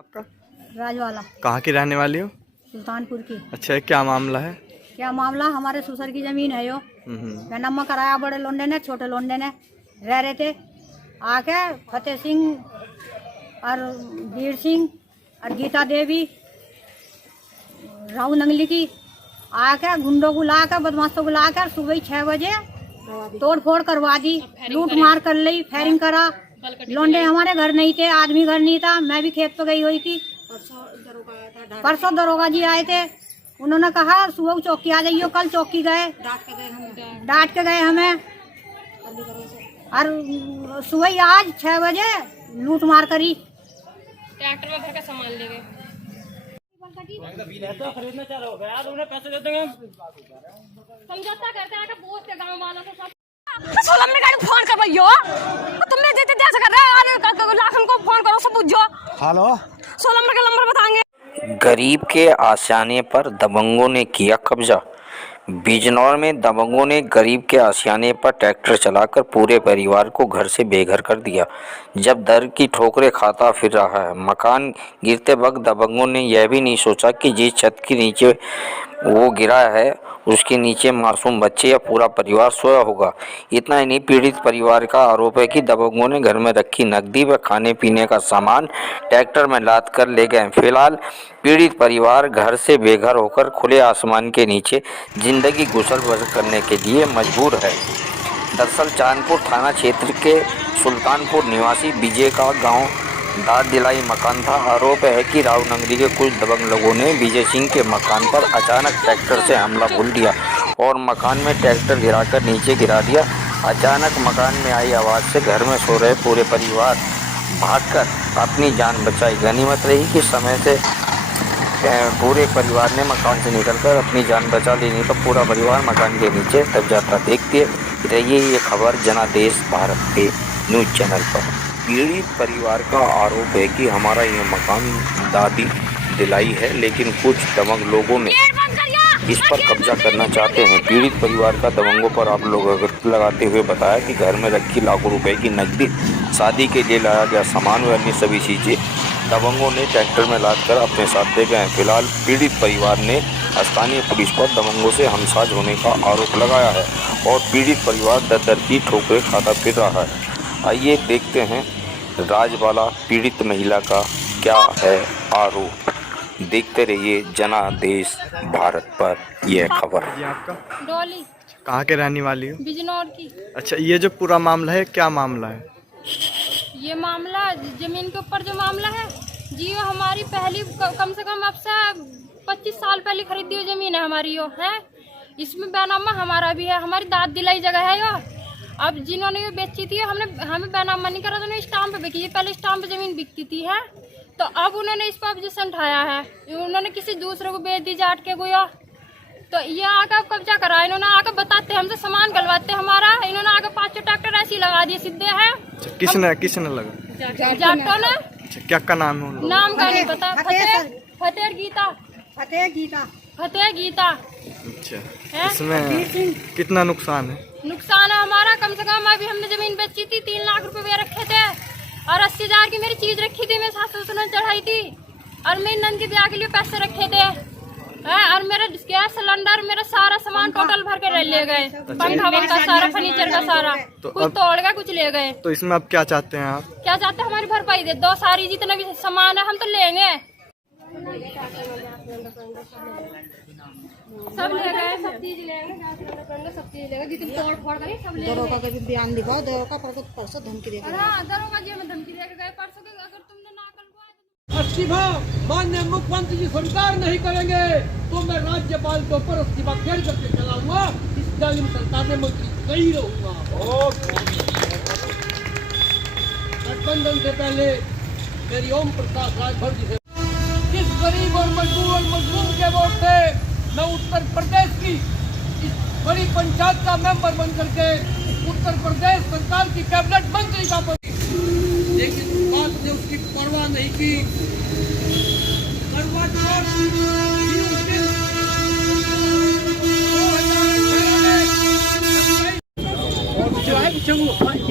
आपका राजवाला कहाँ की रहने वाली हो? सुल्तानपुर की। अच्छा, क्या मामला है? क्या मामला, हमारे ससुर की जमीन है यो। मैं नम्मा कराया, बड़े लोंडे ने छोटे लोंडे ने रह रहे थे। आके फतेह सिंह और वीर सिंह और गीता देवी राहु नंगली की आके गुंडों को ला कर, बदमाशों को ला कर सुबह 6 बजे तोड़ फोड़ करवा दी, लूट मार कर ली, फायरिंग करा। लोंडे हमारे घर नहीं थे, आदमी घर नहीं था, मैं भी खेत पे गई हुई थी। परसों दरोगा जी आए थे, उन्होंने कहा सुबह चौकी आ जाइयो। कल चौकी गए, डांट के गए हमें। और सुबह आज 6 बजे लूट मार करी। ट्रैक्टर में भर के सामान ले गए। खरीदना चाह रहे हो यार, उन्हें पैसे दे देंगे। समझौता करते हैं बोझ के गांव वालों को सब। सोलम में गाड़ी फोन करवाइयो, तुमने देते जैसे कर रहे हैं, लाखन को फोन करो सब पूछो। हेलो, सोलम का नंबर बताएंगे। गरीब के आशियाने पर दबंगों ने किया कब्जा। बिजनौर में दबंगों ने गरीब के आशियाने पर ट्रैक्टर चलाकर पूरे परिवार को घर से बेघर कर दिया। जब दर की ठोकरें खाता फिर रहा है, मकान गिरते वक्त दबंगों ने यह भी नहीं सोचा कि जिस छत के नीचे वो गिरा है उसके नीचे मासूम बच्चे या पूरा परिवार सोया होगा। इतना ही नहीं, पीड़ित परिवार का आरोप है कि दबंगों ने घर में रखी नकदी व खाने पीने का सामान ट्रैक्टर में लाद कर ले गए। फिलहाल पीड़ित परिवार घर से बेघर होकर खुले आसमान के नीचे जिंदगी गुजर बसर करने के लिए मजबूर है। दरअसल चांदपुर थाना क्षेत्र के सुल्तानपुर निवासी विजय का गांव दाद दिलाई मकान था। आरोप है कि राव नगरी के कुछ दबंग लोगों ने विजय सिंह के मकान पर अचानक ट्रैक्टर से हमला बोल दिया और मकान में ट्रैक्टर गिराकर नीचे गिरा दिया। अचानक मकान में आई आवाज़ से घर में सो रहे पूरे परिवार भागकर अपनी जान बचाई। गनीमत रही कि समय से पूरे परिवार ने मकान से निकलकर अपनी जान बचा ली, नहीं तो पूरा परिवार मकान के नीचे दब जाता। देखते रहिए ये खबर जनादेश भारत के न्यूज़ चैनल पर। पीड़ित परिवार का आरोप है कि हमारा ये मकान दादी दिलाई है, लेकिन कुछ दबंग लोगों ने इस पर कब्जा करना चाहते हैं। पीड़ित परिवार का दबंगों पर आप लोग लगाते हुए बताया कि घर में रखी लाखों रुपए की नकदी, शादी के लिए लाया गया सामान व अन्य सभी चीज़ें दबंगों ने ट्रैक्टर में लादकर अपने साथ ले गए। फिलहाल पीड़ित परिवार ने स्थानीय पुलिस पर दबंगों से हमसाज होने का आरोप लगाया है और पीड़ित परिवार दर दर की ठोकरें खाता फिर रहा है। आइए देखते हैं राजवाला पीड़ित महिला का क्या है आरोप। देखते रहिए जनादेश भारत पर यह खबर। जी आपका डोली कहाँ के रहने वाली हो? बिजनौर की। अच्छा, ये जो पूरा मामला है, क्या मामला है? ये मामला जमीन के ऊपर जो मामला है जी, वो हमारी पहली कम से कम अब से 25 साल पहले खरीदी हुई जमीन है हमारी। यो है, इसमें बैनामा हमारा भी है, हमारी दाद दिलाई जगह है यो। अब जिन्होंने ये बेची थी हमें बैनामा नहीं करा, तो स्टाम्प पे बिकी। पहले स्टाम्प पे जमीन बिकती थी है, तो अब उन्होंने इस पर ऑब्जेक्शन उठाया है। उन्होंने किसी दूसरे को बेच दी जाट के गोया, तो ये आकर कब्जा करा। इन्होंने आकर बताते हमसे सामान गलवाते हमारा। इन्होंने आकर 5 ट्रैक्टर ऐसे लगा दिए सीधे है। किसने लगा? जाटों ने। अच्छा, क्या का नाम है? नाम का नहीं पता। फतेह गीता। अच्छा, इसमें कितना नुकसान है? नुकसान है हमारा, कम से कम अभी हमने जमीन बेची थी 3 लाख रुपए रखे थे और 80,000 की मेरी चीज रखी थी, मेरे सास ससुर ने चढ़ाई थी और मेरी नंद के ब्याह के लिए पैसे रखे थे और मेरा गैस सिलेंडर, मेरा सारा सामान टोटल भर के ले गए। पंखा वंखा सारा, फर्नीचर का सारा कुछ तोड़ गए, कुछ ले गए। तो इसमें अब क्या चाहते हैं आप? क्या चाहते हैं? हमारी भरपाई दे दो, सारी जितना भी सामान है हम तो लेंगे। सब ले गए, सब चीज ले गए, सब चीज ले गए, जितनी तोड़ फोड़ करी सब ले गए। दरोगा का भी बयान दिखाओ, दरोगा परसों धमकी देगा। हाँ, दरोगा जी हमें धमकी दे के गए परसों के, अगर तुमने ना करवाया। इस्तीफा माननीय मुख्यमंत्री जी स्वीकार नहीं करेंगे तो मैं राज्यपाल के ऊपर इस्तीफा फेर करके चलाऊंगा। इस जालिम सरकार में मंत्री नहीं रहूंगा। गठबंधन से पहले मेरी ओम प्रकाश राजभर जी से किस गरीब और मजदूर और मजलूम के वोट से मैं उत्तर प्रदेश की इस बड़ी पंचायत का मेंबर बन करके उत्तर प्रदेश सरकार की कैबिनेट मंत्री का पद, लेकिन बात ने उसकी परवाह नहीं की।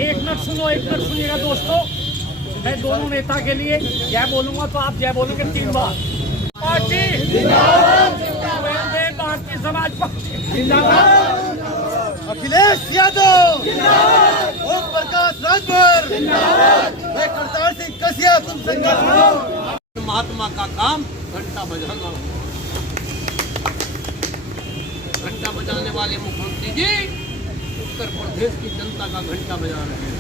एक मिनट सुनिएगा दोस्तों। मैं दोनों नेता के लिए जय बोलूंगा तो आप जय बोलेंगे 3 बार। पार्टी जिंदाबाद, भारतीय समाज पार्टी जिंदाबाद, अखिलेश यादव जिंदाबाद, ओम प्रकाश राजभर जिंदाबाद, करतार सिंह कसिया तुम संघर्ष। महात्मा का काम घंटा बजाना, घंटा बजाने वाले मुख्यमंत्री जी उत्तर प्रदेश की जनता का घंटा बजा रहे हैं।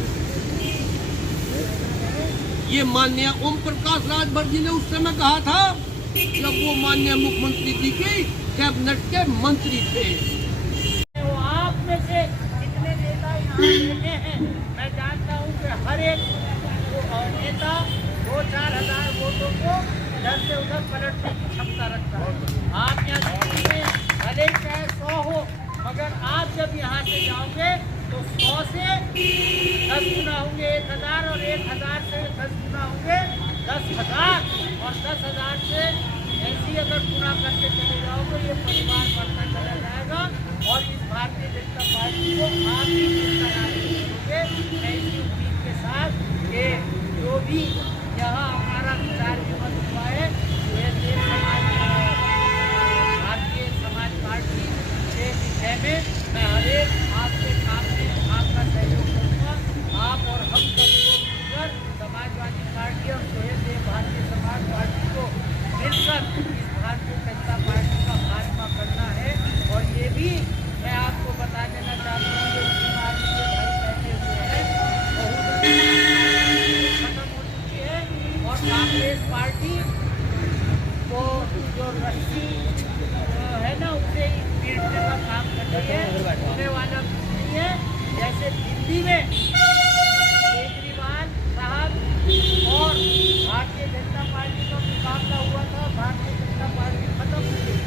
ये माननीय ओम प्रकाश राजभर जी ने उस समय कहा था जब वो माननीय मुख्यमंत्री जी की कैबिनेट के मंत्री थे। वो आप में से कितने नेता यहाँ बैठे हैं, मैं जानता हूँ कि हर एक नेता 2-4 हज़ार वोटों को इधर से उधर पलटने की क्षमता रखता है। आप यहाँ में भले चाहे 100 हो, मगर आप जब यहाँ से जाओगे तो 100 से 10 गुना होंगे 1000 और 1000 से 10 गुना होंगे 10,000 और 10,000 से ऐसी अगर गुना करके चले जाओगे ये परिवार बढ़ता चला जाएगा और इस भारतीय जनता पार्टी को आप ही करोगे। मैं इसी उम्मीद के साथ कि जो भी यहाँ हमारा विचार विमर्श हुआ है भारतीय समाज पार्टी के विषय में मैं हर एक आपके काम में आपका सहयोग करूँगा। आप और हम सब को मिलकर समाजवादी पार्टी और स्वयं भारतीय समाज पार्टी को मिलकर इस भारतीय जनता पार्टी का खात्मा करना है। और ये भी मैं आपको बता देना चाहता हूँ कि पार्टी के भाई बैठे हुए हैं बहुत खत्म हो चुकी है और कांग्रेस पार्टी को जो रस्सी है ना उससे पीटने का काम कर रही है, होने वाला नहीं है। जैसे दिल्ली में केजरीवाल साहब और भारतीय जनता पार्टी का मुकाबला हुआ था, भारतीय जनता पार्टी खत्म हो गई।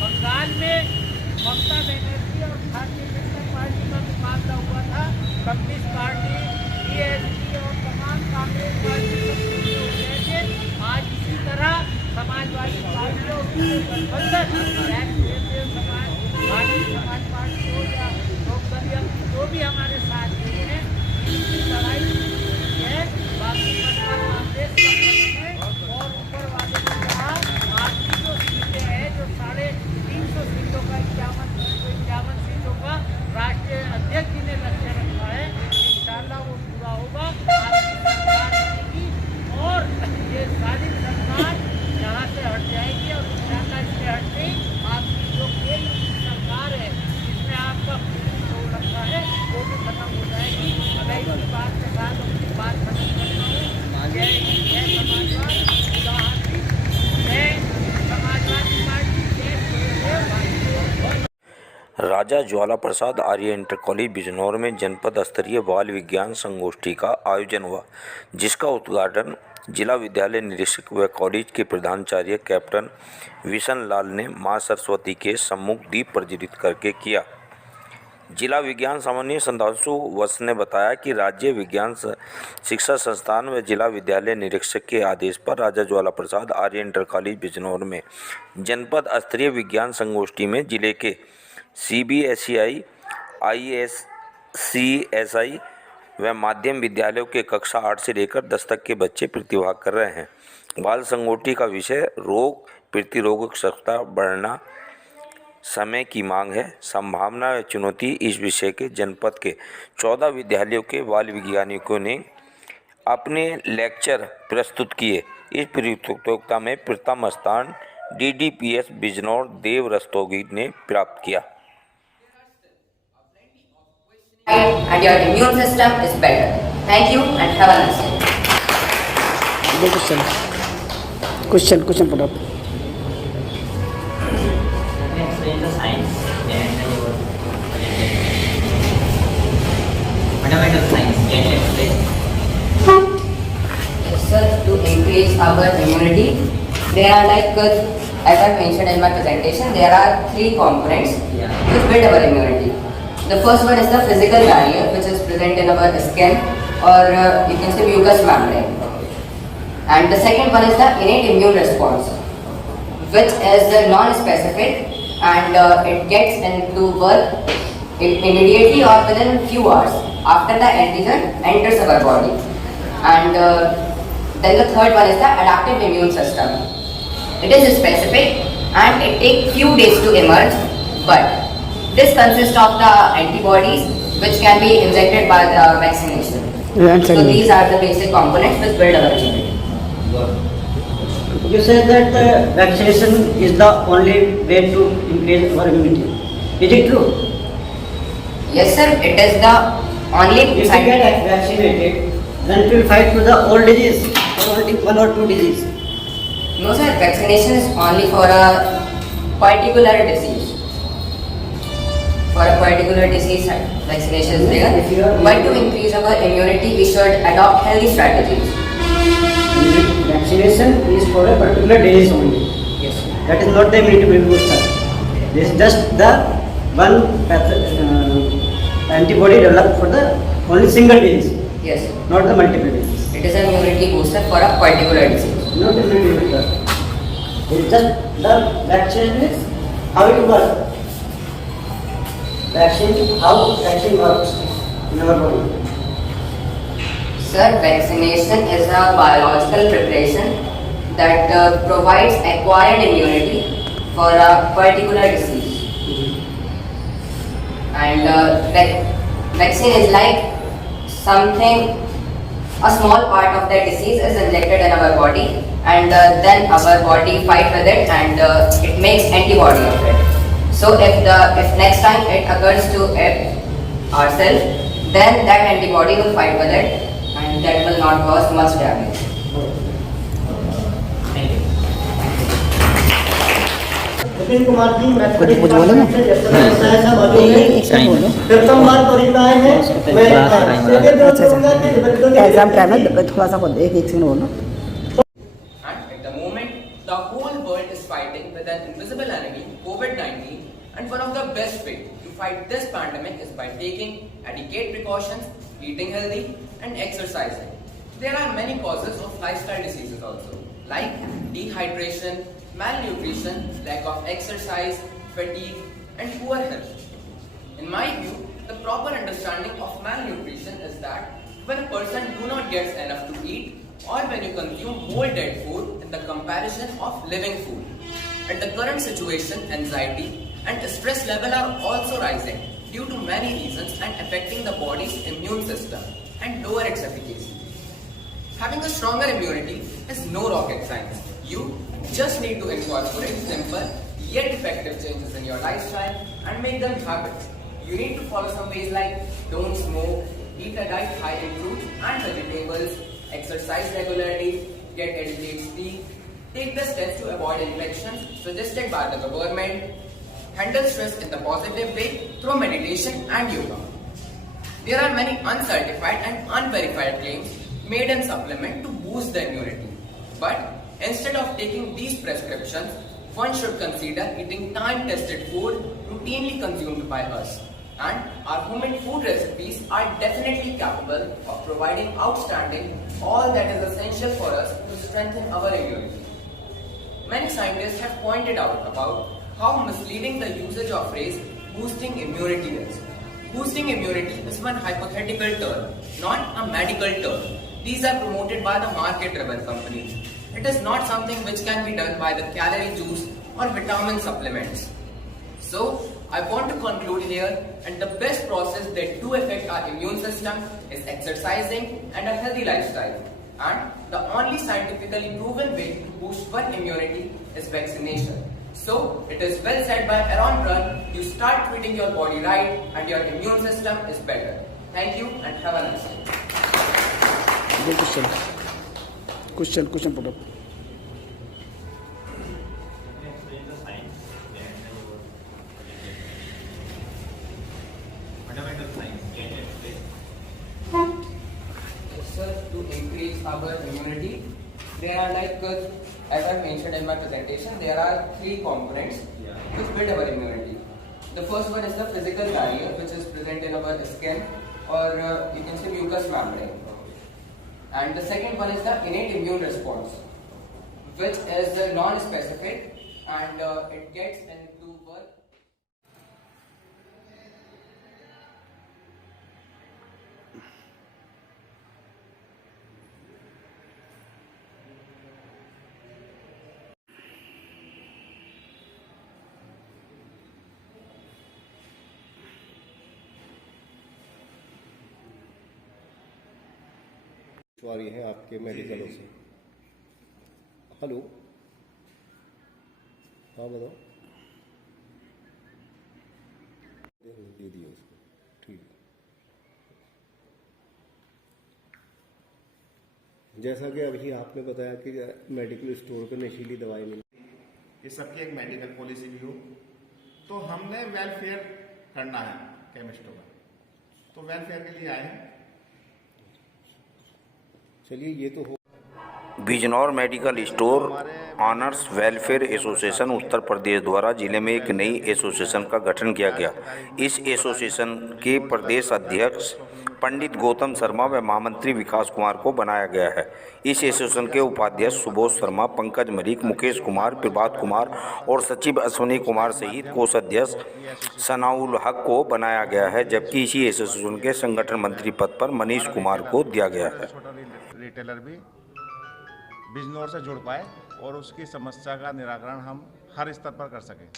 बंगाल में ममता बनर्जी और भारतीय जनता पार्टी का मुकाबला हुआ था, कम्युनिस्ट पार्टी, बीएसपी और तमाम कांग्रेस पार्टी सब हो गए थे। आज इसी तरह समाजवादी पार्टी और गठबंधन भारतीय समाज पार्टी हो या लोकदल जो भी हमारे साथ हैं इसकी लड़ाई है। बाकी मसला कांग्रेस का है और ऊपर वाले ने कहा आज की जो सीटें हैं जो 350 सीटों का 51 सीटों का राष्ट्रीय अध्यक्ष जी ने लक्ष्य रखा है, इंशाल्लाह वो पूरा होगा। आपकी सरकार बनेगी और ये सारी सरकार यहाँ से हट जाएगी और इंशाल्लाह इससे हट नहीं आपकी जो केंद्र सरकार है इसमें आपका जो लगता है वो भी खत्म हो जाएगी। मैं इस बात के साथ अपनी बात खत्म करता हूँ। जय हिंद, जय समाजवाद, खुदा हाफिज, जय समाजवादी पार्टी, जय। राजा ज्वाला प्रसाद आर्य इंटर कॉलेज बिजनौर में जनपद स्तरीय बाल विज्ञान संगोष्ठी का आयोजन हुआ, जिसका उद्घाटन जिला विद्यालय निरीक्षक व कॉलेज के प्रधानाचार्य कैप्टन विशन लाल ने मां सरस्वती के सम्मुख दीप प्रज्वलित करके किया। जिला विज्ञान समन्वय संधांशु वत्स ने बताया कि राज्य विज्ञान शिक्षा संस्थान व जिला विद्यालय निरीक्षक के आदेश पर राजा ज्वाला प्रसाद आर्य इंटर कॉलेज बिजनौर में जनपद स्तरीय विज्ञान संगोष्ठी में जिले के CBSEI, ISCSI व माध्यम विद्यालयों के कक्षा 8 से लेकर 10 तक के बच्चे प्रतिभाग कर रहे हैं। बाल संगोष्ठी का विषय रोग प्रतिरोधक क्षमता बढ़ना समय की मांग है, संभावना व चुनौती। इस विषय के जनपद के 14 विद्यालयों के बाल वैज्ञानिकों ने अपने लेक्चर प्रस्तुत किए। इस प्रतियोगिता में प्रथम स्थान DDPS बिजनौर देव रस्तोगी ने प्राप्त किया। And your immune system is better. Thank you and have a nice day. Question put up. Explain the science and fundamental science. Can you explain? Yes, sir. To increase our immunity, there are as I mentioned in my presentation, there are 3 components which build our immunity. The first one is the physical barrier, which is present in our skin or you can say mucous membrane. And the second one is the innate immune response, which is non-specific and it gets into work immediately or within a few hours after the antigen enters our body. And then the third one is the adaptive immune system. It is specific and it takes few days to emerge, but this consists of the antibodies which can be injected by the vaccination. So these are the basic components which build our immunity. You said that vaccination is the only way to increase our immunity. Is it true? Yes sir, it is the only If you get vaccinated, then it will fight to the old disease, or only one or two disease. No sir, vaccination is only for a particular disease. For a particular disease, vaccination is there. But to increase our immunity, we should adopt healthy strategies. Vaccination is for a particular disease only. Yes. That is not the immunity booster. This is just the one antibody developed for the only single disease. Yes. Not the multiple disease. It is an immunity booster for a particular disease. Not immunity booster. It is just the vaccine is how it works. Vaccine, how vaccine works in our body. Sir, vaccination is a biological preparation that provides acquired immunity for a particular disease. And vaccine is like something, a small part of that disease is injected in our body, and then our body fight with it, and it makes antibody of it. So if next time it occurs to ourselves, then that antibody will fight with it, and that will not cause much damage. Thank you. Nitin Kumar ji कुछ बोलो ना। प्रथम बार परिंदा आए हैं exam time में थोड़ा सा बोल एक सेकंड बोलो। And at the moment, the whole world is fighting with an invisible enemy, COVID-19, and one of the best ways to fight this pandemic is by taking adequate precautions, eating healthy, and exercising. There are many causes of lifestyle diseases also, like dehydration, malnutrition, lack of exercise, fatigue, and poor health. In my view, the proper understanding of malnutrition is that when a person do not get enough to eat, or when you consume more dead food in the comparison of living food. At the current situation, anxiety and stress level are also rising due to many reasons and affecting the body's immune system and lower its efficacy. Having a stronger immunity is no rocket science. You just need to incorporate simple yet effective changes in your lifestyle and make them habits. You need to follow some ways like don't smoke, eat a diet high in fruits and vegetables, exercise regularly, get adequate sleep, take the steps to avoid infections suggested by the government, handle stress in the positive way through meditation and yoga. There are many uncertified and unverified claims made in supplement to boost the immunity. But instead of taking these prescriptions, one should consider eating time-tested food routinely consumed by us. And our homemade food recipes are definitely capable of providing outstanding all that is essential for us to strengthen our immunity. Many scientists have pointed out about how misleading the usage of phrase boosting immunity is. Boosting immunity is one hypothetical term, not a medical term. These are promoted by the market-driven companies. It is not something which can be done by the calorie juice or vitamin supplements. So, I want to conclude here, and the best process that do affect our immune system is exercising and a healthy lifestyle. And the only scientifically proven way to boost one immunity is vaccination. So, it is well said by Aaron Brun, you start treating your body right and your immune system is better. Thank you and have a nice day. Question put up. Fundamental science. Can you explain? Sir, to increase our immunity, there are as I mentioned in my presentation, there are three components which build our immunity. The first one is the physical barrier, which is present in our skin, or you can say mucous membrane. And the second one is the innate immune response, which is non-specific and it gets into work. तो आ रही हैं आपके मेडिकलों से। Hello, हाँ बताओ। दे दिया उसको, ठीक है। जैसा कि अभी आपने बताया कि मेडिकल स्टोर पर नशीली दवाई मिली, ये सबकी एक मेडिकल पॉलिसी भी हो, तो हमने वेलफेयर करना है केमिस्टों का, तो वेलफेयर के लिए आए हैं। चलिए, ये तो हो। Bijnor medical store owners welfare association Uttar Pradesh द्वारा जिले में एक नई एसोसिएशन का गठन किया गया। इस एसोसिएशन के प्रदेश अध्यक्ष पंडित गौतम शर्मा व महामंत्री विकास कुमार को बनाया गया है। इस एसोसिएशन के उपाध्यक्ष सुबोध शर्मा, पंकज मलिक, मुकेश कुमार, प्रभात कुमार और सचिव अश्विनी कुमार सहित कोषाध्यक्ष सनाउल हक को बनाया गया है, जबकि इसी एसोसिएशन के संगठन मंत्री पद पर मनीष कुमार को दिया गया है। छोटा रिटेलर भी बिजनौर से जुड़ पाए और उसकी समस्या का निराकरण हम हर स्तर पर कर सकें।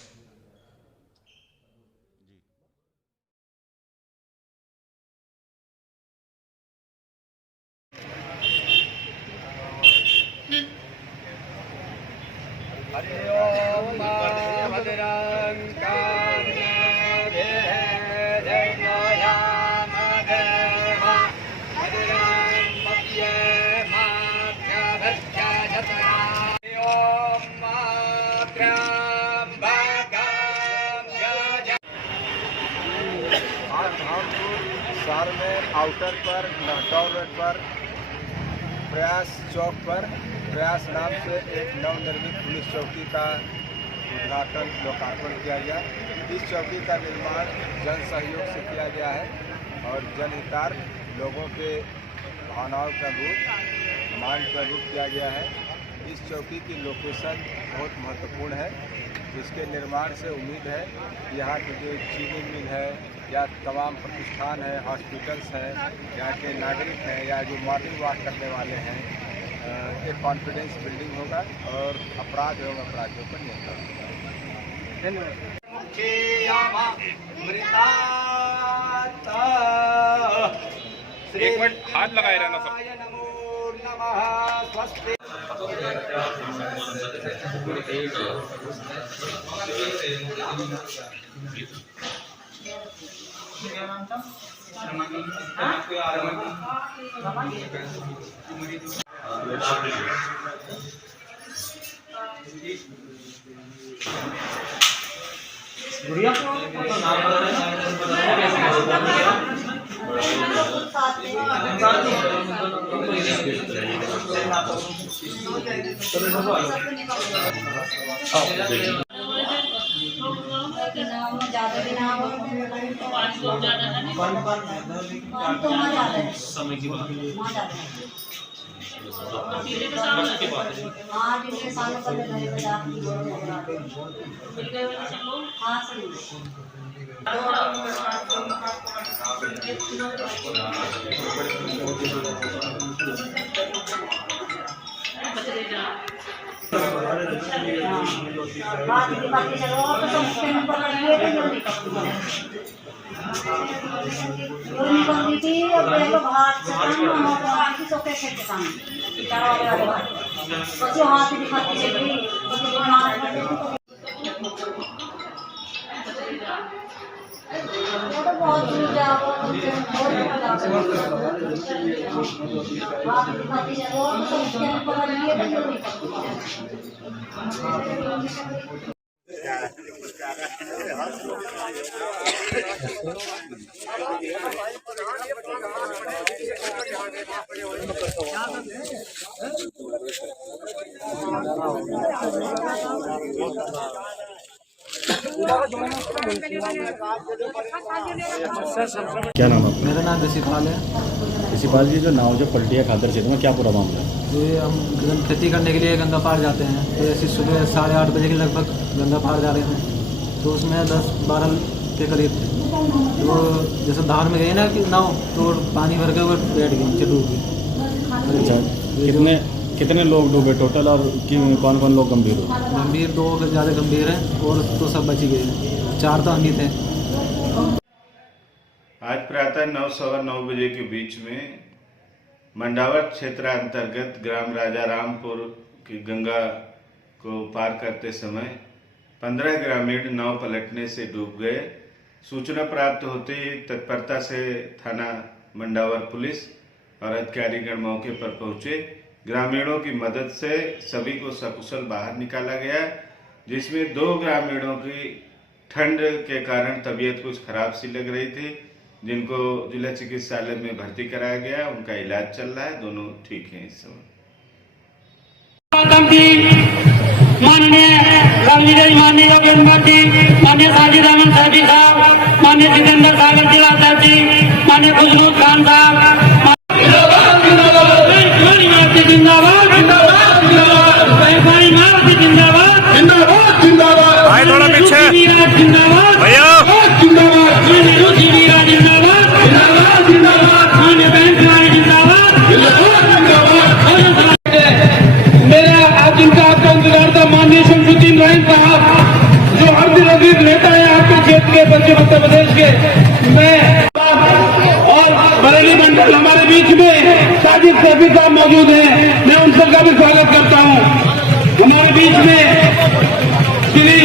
शहर में आउटर पर टॉल रोड पर प्रयास चौक पर प्रयास नाम से एक नवनिर्मित पुलिस चौकी का उद्घाटन लोकार्पण किया गया। इस चौकी का निर्माण जन सहयोग से किया गया है और जनहितार्थ लोगों के भावनाओं का रूप मांग का रूप किया गया है। इस चौकी की लोकेशन बहुत महत्वपूर्ण है। इसके निर्माण से उम्मीद है कि यहाँ के जो चीनी मिल है या तमाम प्रतिष्ठान है, हॉस्पिटल्स हैं, यहाँ के नागरिक हैं या जो मॉर्निंग वॉक करने वाले हैं, एक कॉन्फिडेंस बिल्डिंग होगा और अपराध एवं अपराधियों पर नियंत्रण होगा। एक मिनट हाथ लगाए रहना सब। समय की बात क्या नाम है? मेरा नाम ऋषिपाल है। ऋषिपाल जी, जो नाव जो पलटी है खादर क्षेत्र में, क्या पूरा मामला है? ये हम खेती करने के लिए गंगा पार जाते हैं, तो ऐसी सुबह 8:30 बजे के लगभग गंगा पार जा रहे थे, तो उसमें 10-12 के करीब थे। तो जैसे धार में गई ना कि नाव, तो पानी भर के वो बैठ गई, नीचे डूब गई। अच्छा, कितने लोग डूबे टोटल और कौन कौन लोग गंभीर हो? गंभीर 2 ज़्यादा गंभीर हैं और तो सब बच गए, 4 तो हम ही थे। आज प्रातः 9-9:15 बजे के बीच में मंडावर क्षेत्र अंतर्गत ग्राम राजा रामपुर की गंगा को पार करते समय 15 ग्रामीण नाव पलटने से डूब गए। सूचना प्राप्त होते ही तत्परता से थाना मंडावर पुलिस और अधिकारीगण मौके पर पहुंचे। ग्रामीणों की मदद से सभी को सकुशल बाहर निकाला गया, जिसमें 2 ग्रामीणों की ठंड के कारण तबीयत कुछ खराब सी लग रही थी, जिनको जिला चिकित्सालय में भर्ती कराया गया। उनका इलाज चल रहा है, दोनों ठीक हैं इस समय। माननीय रामजी माननीय योगेंद्र जी, माननीय साजिद अहमद साहब जी साहब, माननीय जितेंद्र सागर जिला साहब जी, माननीय खुशबू खान साहब, थोड़ा पीछे भैया मेरा आज इनका आपका इंतजार था। माननीय शमशुद्दीन राइन साहब जो हर दिन अजीब लेता है आपके क्षेत्र के पश्चिम उत्तर प्रदेश के, मैं और बरेली मंडल हमारे बीच में साजिद सैफी साहब मौजूद हैं, मैं उन सबका भी स्वागत करता हूँ। हमारे बीच में श्री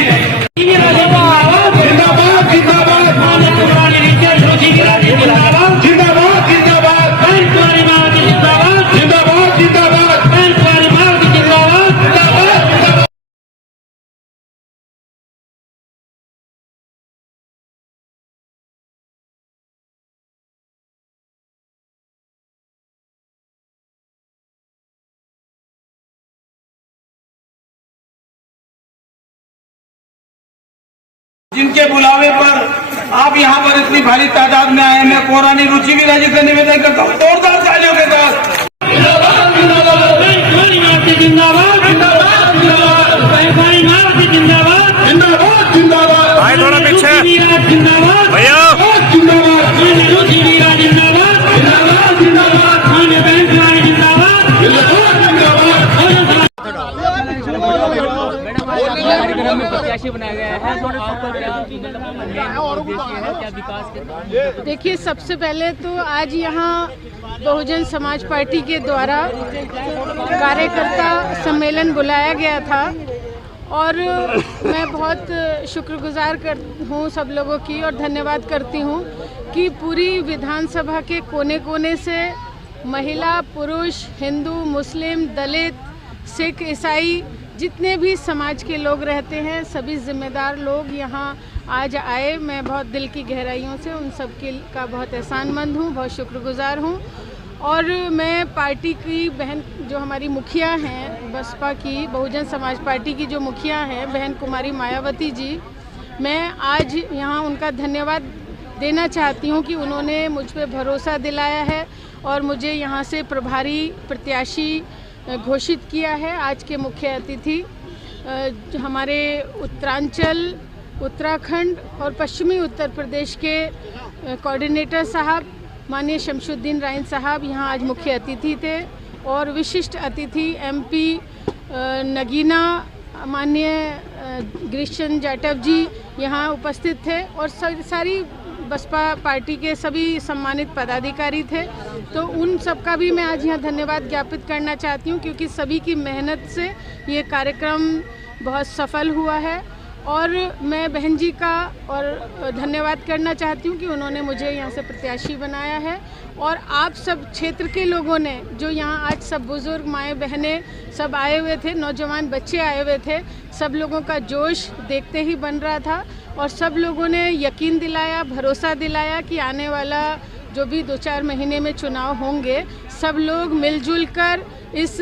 जिंदाबाद जिंदाबाद जिंदाबाद जिंदाबाद जिंदाबाद जिंदाबाद जिंदाबाद जिनके बुलावे पर आप यहाँ पर इतनी भारी तादाद में आए, मैं पौराणिक रुचि भी राजी से निवेदन करता हूँ जोरदार तालियों के साथ। जिंदाबाद जिंदाबाद जिंदाबाद जिंदाबाद जिंदाबाद भाई थोड़ा पीछे जिंदाबाद भैया कार्यक्रम में प्रत्याशी बनाया गया है, तो आपका क्या विकास? देखिए, सबसे पहले तो आज यहाँ बहुजन समाज पार्टी के द्वारा कार्यकर्ता सम्मेलन बुलाया गया था और मैं बहुत शुक्रगुजार हूँ सब लोगों की और धन्यवाद करती हूँ कि पूरी विधानसभा के कोने कोने से महिला, पुरुष, हिंदू, मुस्लिम, दलित, सिख, ईसाई, जितने भी समाज के लोग रहते हैं, सभी जिम्मेदार लोग यहाँ आज आए। मैं बहुत दिल की गहराइयों से उन सब का बहुत एहसानमंद हूँ, बहुत शुक्रगुजार हूँ। और मैं पार्टी की बहन जो हमारी मुखिया हैं, बसपा की, बहुजन समाज पार्टी की जो मुखिया हैं बहन कुमारी मायावती जी, मैं आज यहाँ उनका धन्यवाद देना चाहती हूँ कि उन्होंने मुझ पर भरोसा दिलाया है और मुझे यहाँ से प्रभारी प्रत्याशी घोषित किया है। आज के मुख्य अतिथि हमारे उत्तरांचल, उत्तराखंड और पश्चिमी उत्तर प्रदेश के कोऑर्डिनेटर साहब माननीय शमशुद्दीन राइन साहब यहाँ आज मुख्य अतिथि थे और विशिष्ट अतिथि MP नगीना माननीय गिरीशचंद्र जाटव जी यहाँ उपस्थित थे और सारी बसपा पार्टी के सभी सम्मानित पदाधिकारी थे। तो उन सब का भी मैं आज यहाँ धन्यवाद ज्ञापित करना चाहती हूँ क्योंकि सभी की मेहनत से ये कार्यक्रम बहुत सफल हुआ है। और मैं बहन जी का और धन्यवाद करना चाहती हूँ कि उन्होंने मुझे यहाँ से प्रत्याशी बनाया है। और आप सब क्षेत्र के लोगों ने जो यहाँ आज सब बुज़ुर्ग, माएँ, बहनें सब आए हुए थे, नौजवान बच्चे आए हुए थे, सब लोगों का जोश देखते ही बन रहा था और सब लोगों ने यकीन दिलाया, भरोसा दिलाया कि आने वाला जो भी 2-4 महीने में चुनाव होंगे, सब लोग मिलजुल कर इस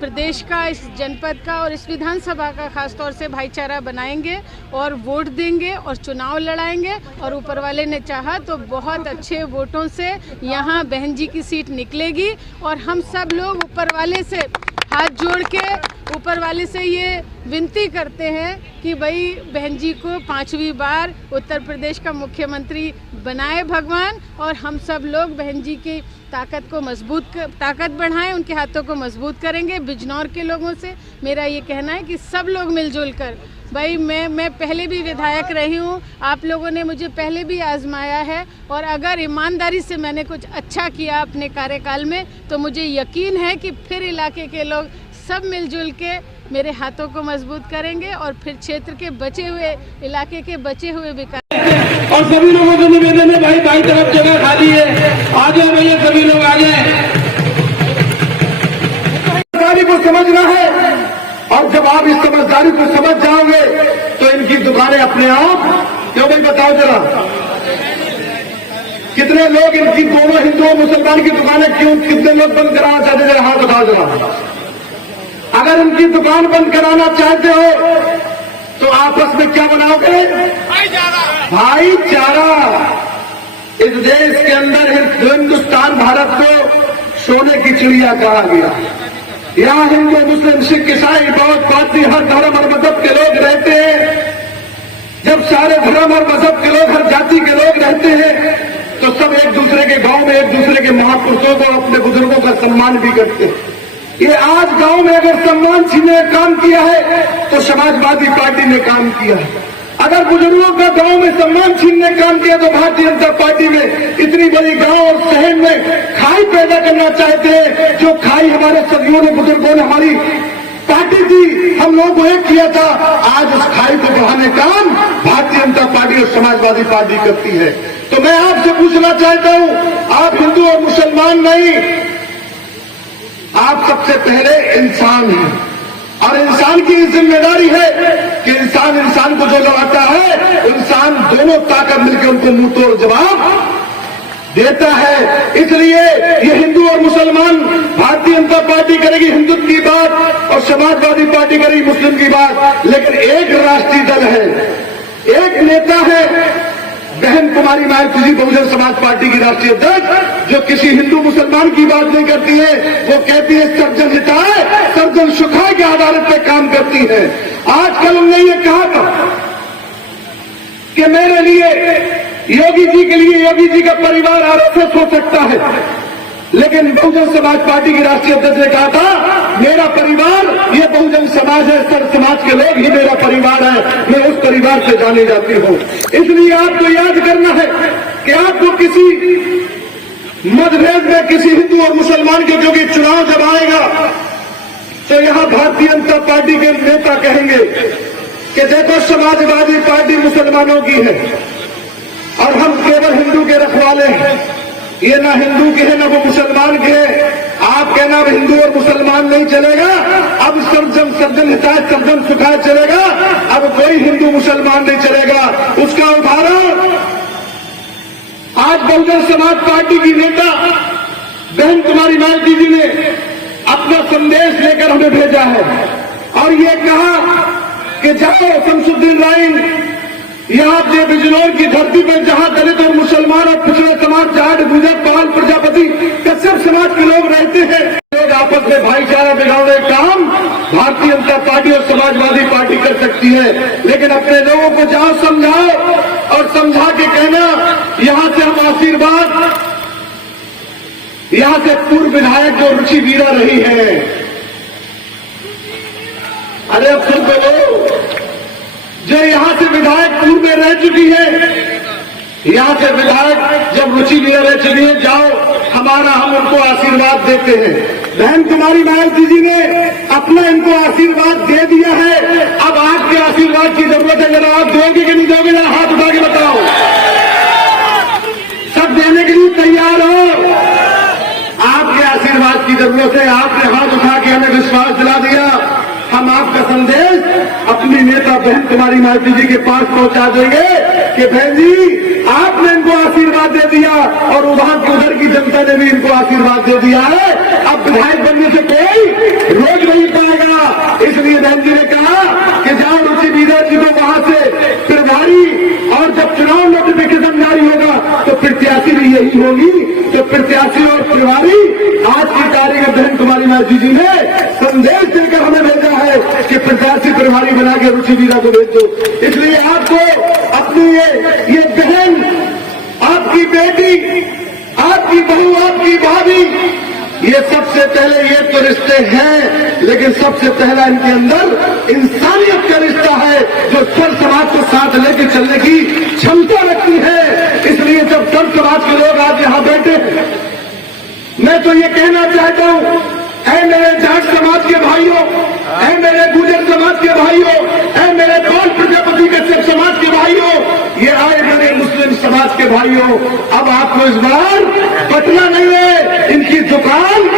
प्रदेश का, इस जनपद का और इस विधानसभा का खास तौर से भाईचारा बनाएंगे और वोट देंगे और चुनाव लड़ाएंगे। और ऊपर वाले ने चाहा तो बहुत अच्छे वोटों से यहाँ बहन जी की सीट निकलेगी और हम सब लोग ऊपर वाले से हाथ जोड़ के ऊपर वाले से ये विनती करते हैं कि भाई बहन जी को 5वीं बार उत्तर प्रदेश का मुख्यमंत्री बनाए भगवान और हम सब लोग बहन जी की ताकत बढ़ाएं, उनके हाथों को मजबूत करेंगे। बिजनौर के लोगों से मेरा ये कहना है कि सब लोग मिलजुल कर, भाई मैं पहले भी विधायक रही हूँ, आप लोगों ने मुझे पहले भी आजमाया है और अगर ईमानदारी से मैंने कुछ अच्छा किया अपने कार्यकाल में तो मुझे यकीन है कि फिर इलाके के लोग सब मिलजुल के मेरे हाथों को मजबूत करेंगे और फिर क्षेत्र के बचे हुए इलाके के बचे हुए विकास। और सभी लोगों को निवेदन है, भाई तरफ जगह खाली है, आ जाओ भैया, सभी लोग आ जाए। समझदारी को समझना है और जब आप इस समझदारी को समझ जाओगे तो इनकी दुकानें अपने आप, क्यों भाई बताओ जरा, कितने लोग इनकी दोनों हिंदू और मुसलमान की दुकानें क्यों, कितने लोग बंद कराना चाहते थे, हाथ बताओ जरा। अगर उनकी दुकान बंद कराना चाहते हो तो आपस में क्या बनाओगे? भाईचारा। इस देश के अंदर हिंदुस्तान भारत को सोने की चिड़िया कहा गया। यहाँ हिंदू मुस्लिम सिख ईसाई बौद्ध पारसी हर धर्म और मजहब के लोग रहते हैं। जब सारे धर्म और मजहब के लोग, हर जाति के लोग रहते हैं तो सब एक दूसरे के गांव में एक दूसरे के महापुरुषों को, अपने बुजुर्गों का सम्मान भी करते हैं। ये आज गांव में अगर सम्मान छीनने का काम किया है तो समाजवादी पार्टी ने काम किया है। अगर बुजुर्गों का गांव में सम्मान छीनने का काम किया तो भारतीय जनता पार्टी में इतनी बड़ी गांव और शहर में खाई पैदा करना चाहते हैं, जो खाई हमारे सदियों ने, बुजुर्गों ने, हमारी पार्टी थी, हम लोगों को एक किया था। आज उस खाई को बढ़ाने का काम भारतीय जनता पार्टी और समाजवादी पार्टी करती है। तो मैं आपसे पूछना चाहता हूं, आप हिंदू और मुसलमान नहीं, आप सबसे पहले इंसान हैं और इंसान की जिम्मेदारी है कि इंसान को जो लड़ाता है, इंसान दोनों ताकत मिलकर उनको मुंह तोड़ जवाब देता है। इसलिए ये हिंदू और मुसलमान, भारतीय जनता पार्टी करेगी हिंदुत्व की बात और समाजवादी पार्टी करेगी मुस्लिम की बात, लेकिन एक राष्ट्रीय दल है, एक नेता है बहन कुमारी मायावती जी, बहुजन समाज पार्टी की राष्ट्रीय अध्यक्ष, जो किसी हिंदू मुसलमान की बात नहीं करती है। वो कहती है सर्जन हिताय सर्जन सुखाय के आधार पर काम करती है। आजकल उन्होंने ये कहा था कि मेरे लिए, योगी जी के लिए, योगी जी का परिवार आरएसएस हो सकता है, लेकिन बहुजन समाज पार्टी की राष्ट्रीय अध्यक्ष ने कहा था मेरा परिवार ये बहुजन समाज है, सर समाज के लोग ही मेरा परिवार है, मैं उस परिवार से जानी जाती हूँ। इसलिए आपको याद करना है कि आपको किसी मतभेद में किसी हिंदू और मुसलमान के, क्योंकि चुनाव जब आएगा तो यहाँ भारतीय जनता पार्टी के नेता कहेंगे कि देखो समाजवादी पार्टी मुसलमानों की है और हम केवल हिंदू के रखवाले हैं, ये ना हिंदू के हैं ना वो मुसलमान के हैं। आप कहना अब हिंदू और मुसलमान नहीं चलेगा, अब सर्जन हिताय सर्जन सुखाय चलेगा, अब कोई हिंदू मुसलमान नहीं चलेगा। उसका उदाहरण आज बहुजन समाज पार्टी की नेता बहन कुमारी मायावती जी ने अपना संदेश लेकर हमें भेजा है और ये कहा कि जाओ शमसुद्दीन लाइन, यहाँ पे बिजनौर की धरती पर जहाँ दलित और मुसलमान और पिछड़े समाज, जाट, गुजर, पाल, प्रजापति, कश्यप समाज के लोग रहते हैं, लोग आपस में भाईचारा बिगाड़ने का काम भारतीय जनता पार्टी और समाजवादी पार्टी कर सकती है। लेकिन अपने लोगों को जाओ समझाओ और समझा के कहना यहाँ से हम आशीर्वाद, यहाँ से पूर्व विधायक जो रुचि वीरा रही है, अरे अब सुन तो लो, जो यहाँ से विधायक पूर्व में रह चुकी है, यहाँ से विधायक जब रुचि वीरा रह चुकी है, जाओ हमारा, हम उनको आशीर्वाद देते हैं। बहन कुमारी मायावती जी ने अपना इनको आशीर्वाद दे दिया है, अब आपके आशीर्वाद की जरूरत है। जरा आप दोगे कि नहीं दोगे, जरा हाथ उठा के बताओ। सब देने के लिए तैयार हो, आपके आशीर्वाद की जरूरत है। आपने हाथ उठा के हमें विश्वास दिला दिया, हम आपका संदेश अपनी नेता बहन कुमारी मायावती जी के पास पहुंचा देंगे कि बहन जी आपने इनको आशीर्वाद दे दिया और उधर की जनता ने भी इनको आशीर्वाद दे दिया है, अब विधायक बनने से कोई रोक नहीं पाएगा। इसलिए बहन जी ने कहा कि जाओ रुचि वीरा जी को वहां से प्रभारी, और जब चुनाव नोटिफिकेशन जारी होगा तो प्रत्याशी भी यही होगी। तो प्रत्याशी और प्रभारी आज की तारीख में बहन कुमारी मायावती जी ने संदेश देकर हमें भेजा है कि प्रत्याशी प्रभारी बना के रुचि वीरा को भेज दो। इसलिए आपको अपनी ये बहन, आपकी बेटी, आपकी बहू, आपकी भाभी, ये सबसे पहले ये तो रिश्ते हैं, लेकिन सबसे पहला इनके अंदर इंसानियत का रिश्ता है, जो सर्व समाज को साथ लेकर चलने की क्षमता रखती है। इसलिए जब सर्व समाज के लोग आज यहाँ बैठे, मैं तो ये कहना चाहता हूँ, ऐ मेरे जाट समाज के भाइयों, ऐ मेरे गुर्जर समाज के भाइयों, ऐ मेरे कौन प्रजापति के समाज के भाइयों, ये आए मेरे मुस्लिम समाज के भाइयों, अब आपको इस बार पटना नहीं है, इनकी दुकान,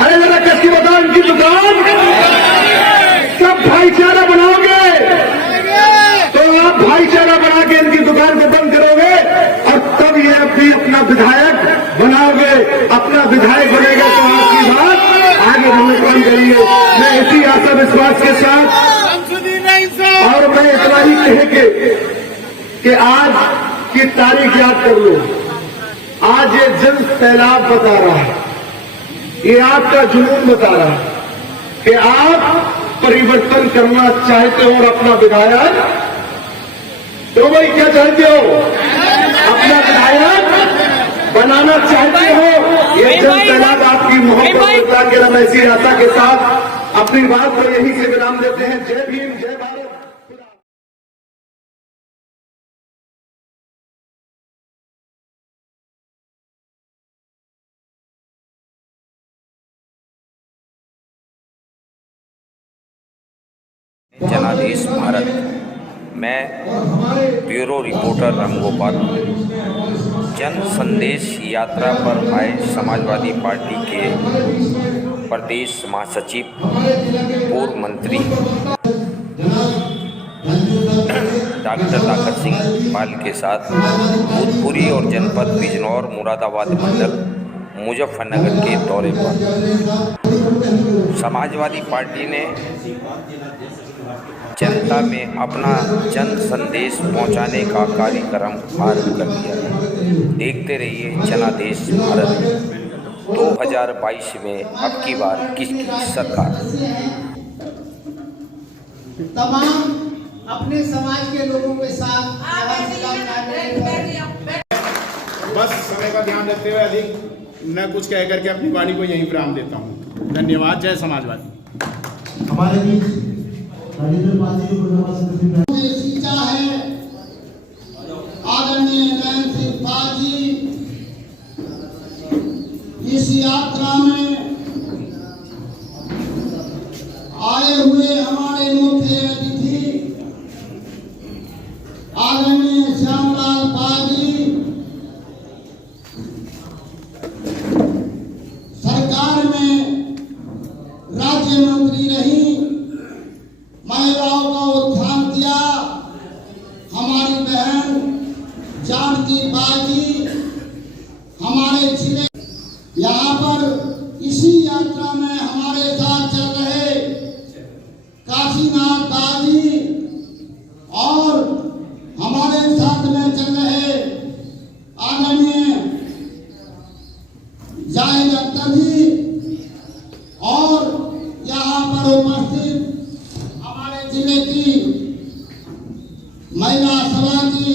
अरे जरा कैसी बताओ, इनकी दुकान सब भाईचारा बनाओगे, तो आप भाईचारा बना के इनकी दुकान को बंद करोगे, और तब ये अपना विधायक बनाओगे। अपना विधायक बनेगा तो आपकी बात आगे हम काम करेंगे। मैं इसी आशा विश्वास के साथ, और मैं इतना ही कहेंगे कि आज की तारीख याद कर लो, आज ये जन सैलाब बता रहा है, ये आपका जुनून बता रहा है कि आप परिवर्तन करना चाहते हो, और अपना विधायक, तो भाई क्या चाहते हो, अपना विधायक बनाना चाहते हो। ये जन सैलाब आपकी मोहब्बत बता के हम ऐसी आशा के साथ अपनी बात को यहीं से विराम देते हैं। जय भीम, जय भारत। जनादेश भारत। मैं ब्यूरो रिपोर्टर रामगोपाल। जन संदेश यात्रा पर आए समाजवादी पार्टी के प्रदेश महासचिव, पूर्व मंत्री डॉक्टर ताकत सिंह पाल के साथ भूतपुरी और जनपद बिजनौर, मुरादाबाद मंडल, मुजफ्फरनगर के दौरे पर समाजवादी पार्टी ने जनता में अपना जन संदेश पहुंचाने का कार्यक्रम आरंभ कर दिया है। देखते रहिए जनादेश भारत। 2022 में अब की बार किसकी सरकार? तमाम अपने समाज के लोगों के साथ बस समय का ध्यान रखते हुए अधिक न कुछ कह करके अपनी वाणी को यहीं विराम देता हूँ। धन्यवाद। जय समाजवादी। हमारे बीच सींचा है आदरणीय नयन सिंह पाल जी। इस यात्रा में आए हुए हमारे मुख्य अतिथि आदरणीय श्यामलाल पाल जी, सरकार में राज्य मंत्री रही, महिलाओं का उत्थान किया, हमारी बहन जानकी बाजी हमारे जिले, यहाँ पर इसी यात्रा में हमारे साथ चल रहे काशीनाथ बाजी और हमारे साथ में चल रहे आदरणीय जाहिद अख्तर जी, और यहाँ पर उपस्थित जिले की महिला सभा की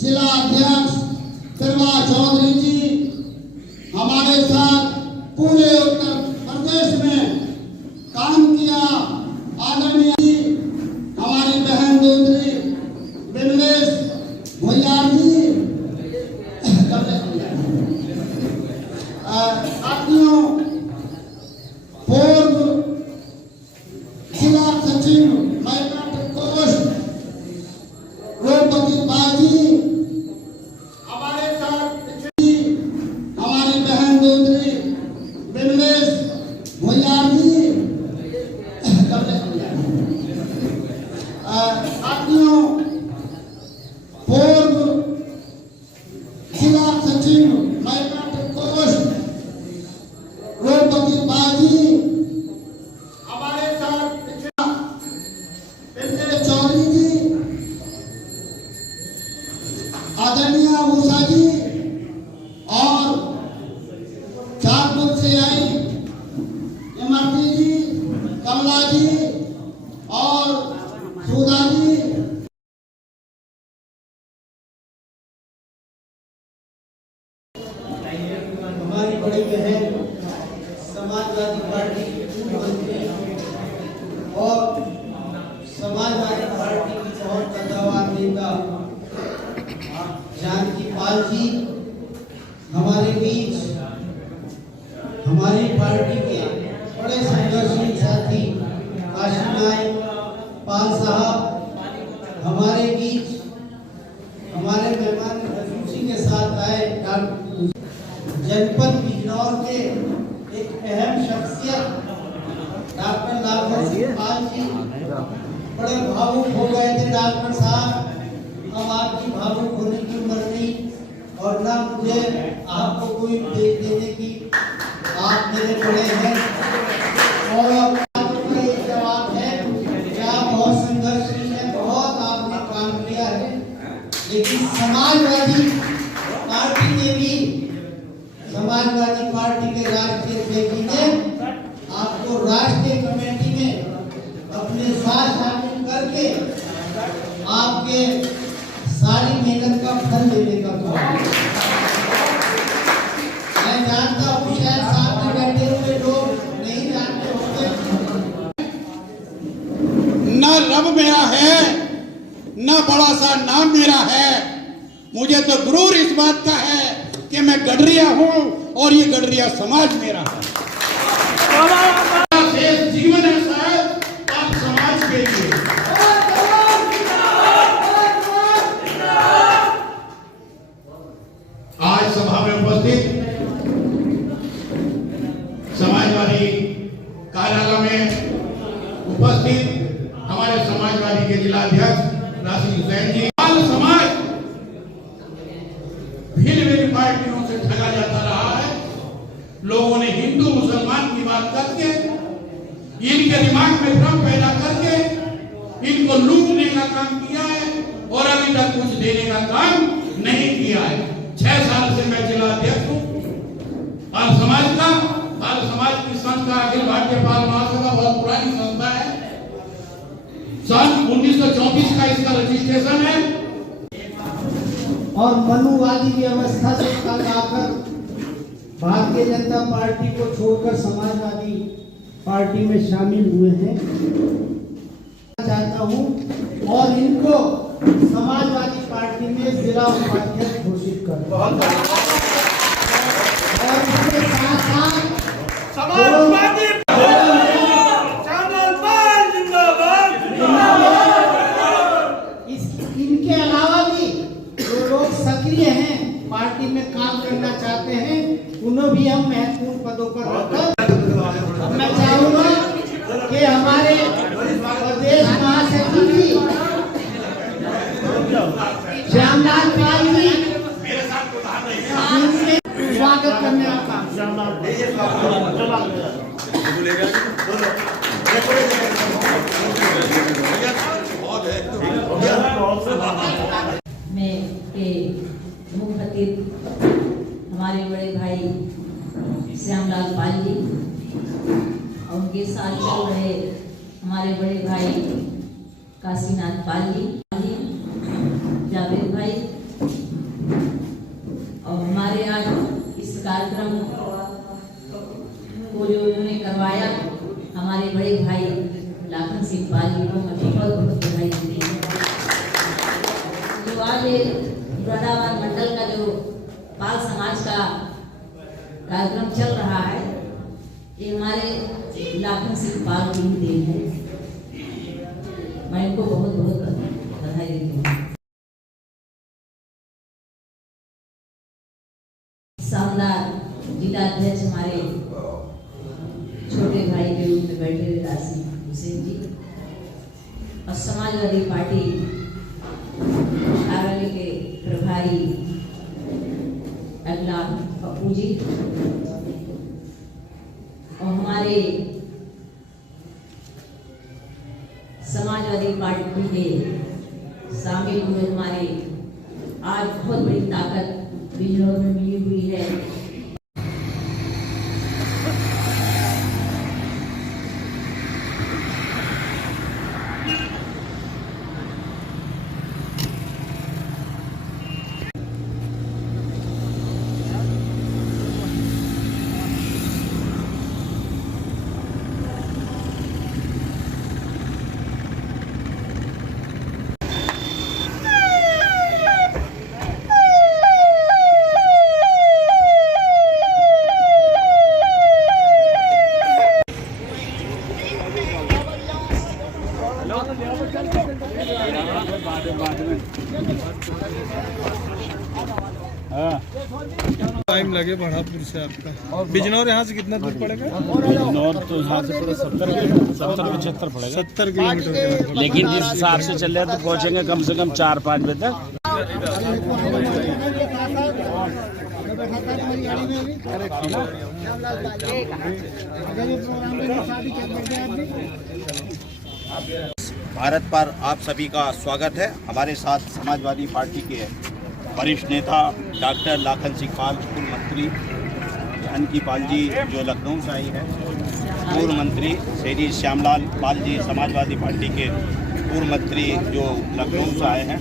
जिला अध्यक्ष तिरवा चौधरी जी, हमारे साथ पूरे उत्तर प्रदेश में काम किया आदरणीय जी, हमारी बहन दूसरी बिमलेश भैया जी, साथियों, पूर्व जिला सचिव द्रौपदी बाजी, हमारे साथ हमारी बहन दूसरी बिमलेश भैया जी, साथियों, पूर्व जिला सचिव द्रौपदी बाजी, हमारे साथ चौधरी जी, आदरणीय मूसा जी, और चारपुर से आई इमरती जी, कमला जी और सुधा जी, नायब पाल साहब हमारे बीच हमारे मेहमान खुशी के साथ आए। जनपद बिजनौर के एक अहम शख्सियत डॉक्टर लाखन सिंह पाल जी बड़े भावुक हो गए थे। डॉक्टर साहब, अब आपकी भावुक होने की उम्र नहीं और ना मुझे आपको कोई उपदेश देने की, आप मेरे बड़े हैं और आपका ये जवाब है कि आप बहुत संघर्षशील है, बहुत आपने काम किया है, लेकिन समाजवादी पार्टी ने भी, समाजवादी पार्टी के राष्ट्रीय अध्यक्ष ने आपको राष्ट्रीय कमेटी में अपने साथ शामिल करके आपके सारी मेहनत का फल लेने का काम। मैं जानता हूँ शायद सामने बैठे हुए लोग नहीं जानते होंगे। न रब मेरा है, न बड़ा सा नाम मेरा है, मुझे तो गुरूर इस बात का है कि मैं गडरिया हूँ और ये गडरिया समाज मेरा है। शेष जीवन है शायद आप समाज के लिए। आज सभा में उपस्थित समाजवादी कार्यालय में उपस्थित हमारे समाजवादी के जिला अध्यक्ष राशिद हुसैन जी, समाज भिन्न भिन्न पार्टियों से ठगा जाता रहा है। लोगों ने हिंदू मुसलमान की बात करके इनके दिमाग में भ्रम पैदा करके इनको लूटने का काम किया है और अभी तक कुछ देने का काम नहीं किया है। 6 साल से मैं जिला अध्यक्ष हूँ पाल समाज का। पाल समाज की संस्था अखिल भारतीय पाल महासभा बहुत पुरानी संस्था है, सन 1934 का इसका रजिस्ट्रेशन है। और मनुवादी व्यवस्था से कल आकर भारतीय जनता पार्टी को छोड़कर समाजवादी पार्टी में शामिल हुए हैं। चाहता हूं और इनको समाजवादी पार्टी में जिला उपाध्यक्ष घोषित कर और इसके साथ साथ इनके अलावा भी जो लोग सक्रिय हैं, पार्टी में काम करना चाहते हैं, उन्हें भी हम महत्वपूर्ण पदों पर रखकर मैं चाहूंगा कि हमारे प्रदेश महासचिव जी श्यामलाल पाल जी स्वागत करने आपका। में के मुख्य अतिथि हमारे बड़े भाई श्यामलाल पाल जी और उनके साथ चल रहे हमारे बड़े भाई काशीनाथ पाल जी, जावेद भाई, और हमारे आज इस कार्यक्रम को जो उन्होंने करवाया हमारे बड़े भाई लाखन सिंह पाल जी को मैं बहुत बहुत बधाई देती हूँ। जो आज मुरादाबाद मंडल का जो पाल समाज का कार्यक्रम चल रहा है, ये हमारे लाखन सिंह पाल की ही देन है। मैं इनको बहुत बहुत बधाई देती हूँ। शानदार जिला अध्यक्ष हमारे छोटे भाई के रूप में बैठे हुए राशिद हुसैन जी और समाजवादी पार्टी कार्यालय के प्रभारी अगला पप्पू जी और हमारे समाजवादी पार्टी के शामिल हुए हमारे आज बहुत बड़ी ताकत बिजनौर में मिली हुई है। टाइम लगे बढ़ापुर से आपका। बिजनौर यहाँ से कितना दूर पड़ेगा? बिजनौर तो यहाँ से पूरा 70-75 पड़ेगा। 70 किलोमीटर। लेकिन जिस हिसाब से चल रहे तो पहुँचेंगे कम से कम 4-5 बजे तक। भारत पर आप सभी का स्वागत है। हमारे साथ समाजवादी पार्टी के वरिष्ठ नेता डॉक्टर लाखन सिंह पाल, पूर्व मंत्री जानकी पाल जी जो लखनऊ से आई है, पूर्व मंत्री श्री श्यामलाल पाल जी समाजवादी पार्टी के पूर्व मंत्री जो लखनऊ से आए हैं,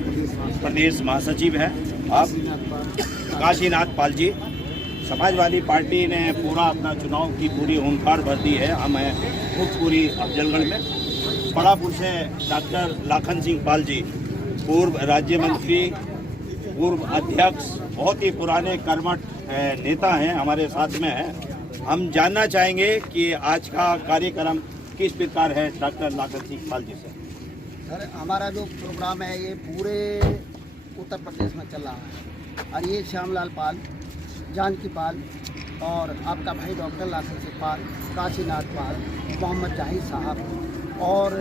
प्रदेश महासचिव हैं आप काशीनाथ पाल जी। समाजवादी पार्टी ने पूरा अपना चुनाव की पूरी हुंकार भर दी है। हम हैं खुद पूरी अफजलगढ़ में। बड़ापुर से डॉक्टर लाखन सिंह पाल जी पूर्व राज्य मंत्री, पूर्व अध्यक्ष, बहुत ही पुराने कर्मठ नेता हैं, हमारे साथ में हैं। हम जानना चाहेंगे कि आज का कार्यक्रम किस प्रकार है डॉक्टर लाखन सिंह पाल जी से। सर, हमारा जो प्रोग्राम है ये पूरे उत्तर प्रदेश में चल रहा है और ये श्यामलाल पाल, जानकी पाल और आपका भाई डॉक्टर लाखन सिंह पाल, काशीनाथ पाल, मोहम्मद जाहिद साहब और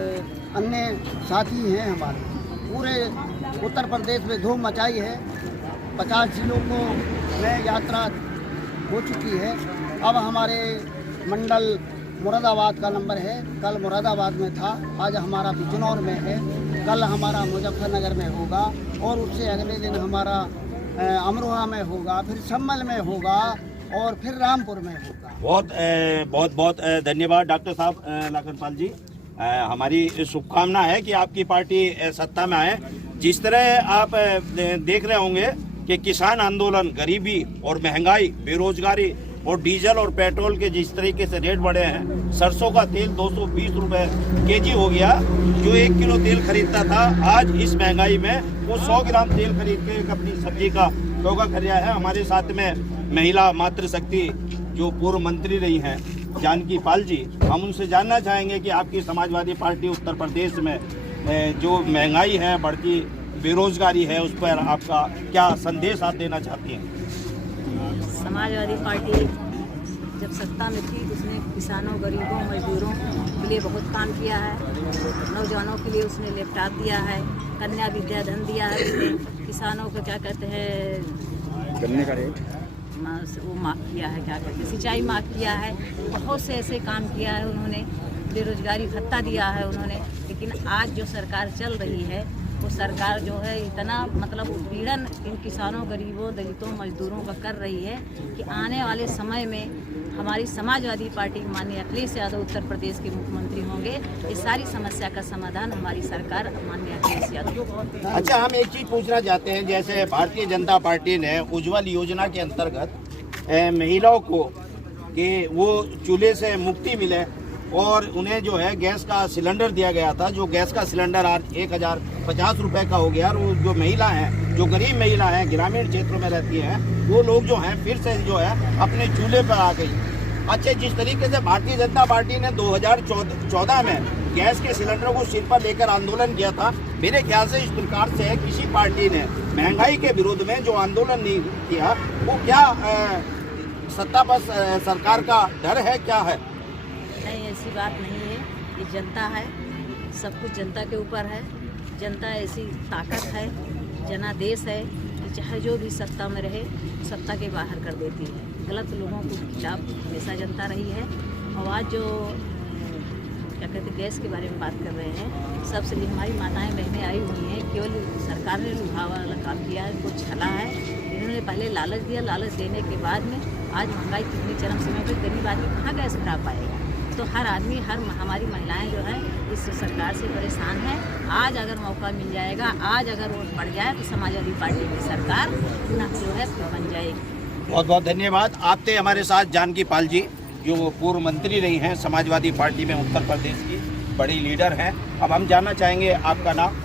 अन्य साथी हैं हमारे। पूरे उत्तर प्रदेश में धूम मचाई है। 50 जिलों को में यात्रा हो चुकी है। अब हमारे मंडल मुरादाबाद का नंबर है। कल मुरादाबाद में था, आज हमारा बिजनौर में है, कल हमारा मुजफ्फरनगर में होगा और उससे अगले दिन हमारा अमरोहा में होगा, फिर सम्मल में होगा और फिर रामपुर में होगा। बहुत धन्यवाद डॉक्टर साहब लाखन पाल जी। हमारी शुभकामना है कि आपकी पार्टी सत्ता में आए। जिस तरह आप देख रहे होंगे कि किसान आंदोलन, गरीबी और महंगाई, बेरोजगारी और डीजल और पेट्रोल के जिस तरीके से रेट बढ़े हैं, सरसों का तेल 220 रुपए केजी हो गया। जो 1 किलो तेल खरीदता था आज इस महंगाई में वो 100 ग्राम तेल खरीद के अपनी सब्जी का टोका कर रहा है। हमारे साथ में महिला मातृशक्ति जो पूर्व मंत्री रही हैं जानकी पाल जी, हम उनसे जानना चाहेंगे कि आपकी समाजवादी पार्टी उत्तर प्रदेश में जो महंगाई है, बढ़ती बेरोजगारी है, उस पर आपका क्या संदेश आप देना चाहती हैं। समाजवादी पार्टी जब सत्ता में थी उसने किसानों, गरीबों, मजदूरों के लिए बहुत काम किया है। नौजवानों के लिए उसने लैपटॉप दिया है, कन्या विद्या धन दिया है, उसने किसानों को क्या कहते हैं गन्ने का रेट वो माफ़ किया है, क्या कहते हैं सिंचाई माफ़ किया है। बहुत से ऐसे काम किया है उन्होंने, बेरोजगारी भत्ता दिया है उन्होंने। लेकिन आज जो सरकार चल रही है वो सरकार जो है इतना मतलब उत्पीड़न इन किसानों, गरीबों, दलितों, मजदूरों का कर रही है कि आने वाले समय में हमारी समाजवादी पार्टी माननीय अखिलेश यादव उत्तर प्रदेश के मुख्यमंत्री होंगे। इस सारी समस्या का समाधान हमारी सरकार माननीय अखिलेश यादव। अच्छा, हम एक चीज़ पूछना चाहते हैं, जैसे भारतीय जनता पार्टी ने उज्ज्वल योजना के अंतर्गत महिलाओं को कि वो चूल्हे से मुक्ति मिले और उन्हें जो है गैस का सिलेंडर दिया गया था, जो गैस का सिलेंडर आज 1050 रुपये का हो गया। और वो जो महिला हैं, जो गरीब महिला हैं, ग्रामीण क्षेत्रों में रहती हैं, वो लोग जो हैं फिर से जो है अपने चूल्हे पर आ गई। अच्छा, जिस तरीके से भारतीय जनता पार्टी ने 2014 में गैस के सिलेंडर को सिर पर लेकर आंदोलन किया था, मेरे ख्याल से इस प्रकार से किसी पार्टी ने महंगाई के विरोध में जो आंदोलन नहीं किया, वो क्या सत्ता पर सरकार का डर है, क्या है? नहीं, ऐसी बात नहीं है। ये जनता है, सब कुछ जनता के ऊपर है। जनता ऐसी ताकत है, जनादेश है कि चाहे जो भी सत्ता में रहे सत्ता के बाहर कर देती है। गलत लोगों को खिलाफ हमेशा जनता रही है। और आज जो क्या कहते हैं गैस के बारे में बात कर रहे हैं, सबसे लिए हमारी माताएं बहनें आई हुई हैं। केवल सरकार ने लुभावा वाला काम किया है, कुछ छला है। इन्होंने पहले लालच दिया, लालच देने के बाद में आज महंगाई कितनी चरम सीमा पर, गरीब आदमी कहाँ गैस भरा पाएगा। तो हर आदमी, हमारी महिलाएं जो है इस सरकार से परेशान हैं। आज अगर मौका मिल जाएगा, आज अगर वोट बढ़ जाए तो समाजवादी पार्टी की सरकार न जो है बन जाएगी। बहुत बहुत धन्यवाद। आप थे हमारे साथ जानकी पाल जी, जो पूर्व मंत्री रही हैं समाजवादी पार्टी में, उत्तर प्रदेश की बड़ी लीडर हैं। अब हम जानना चाहेंगे आपका नाम।